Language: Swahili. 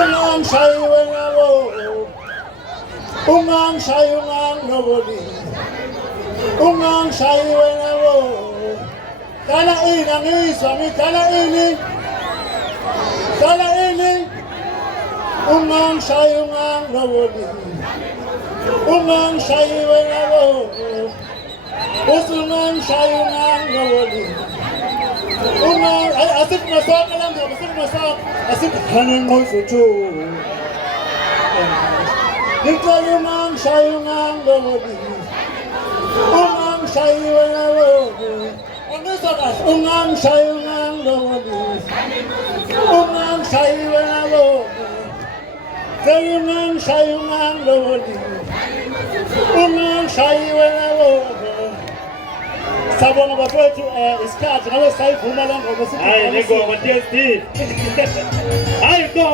Ungang sayo na wo, ungang sayo ngang nobody, ungang sayo na wo. Kala inang isami, kala ini, ungang sayo ngang nobody, ungang sayo na wo, usungang sayo ngang nobody. Asip masak alam dia, asip masak, asip hanin mo suju. Nikalumang sayungang lodi, umang sayungang lodi. Ano sakas? Umang sayungang lodi, umang sayungang lodi. Sayungang sayungang lodi, umang sayungang lodi. Sabona bafethu isikhathi ngabe sayivuma la ngoba sithi hayi ngeke wabatesti hayi go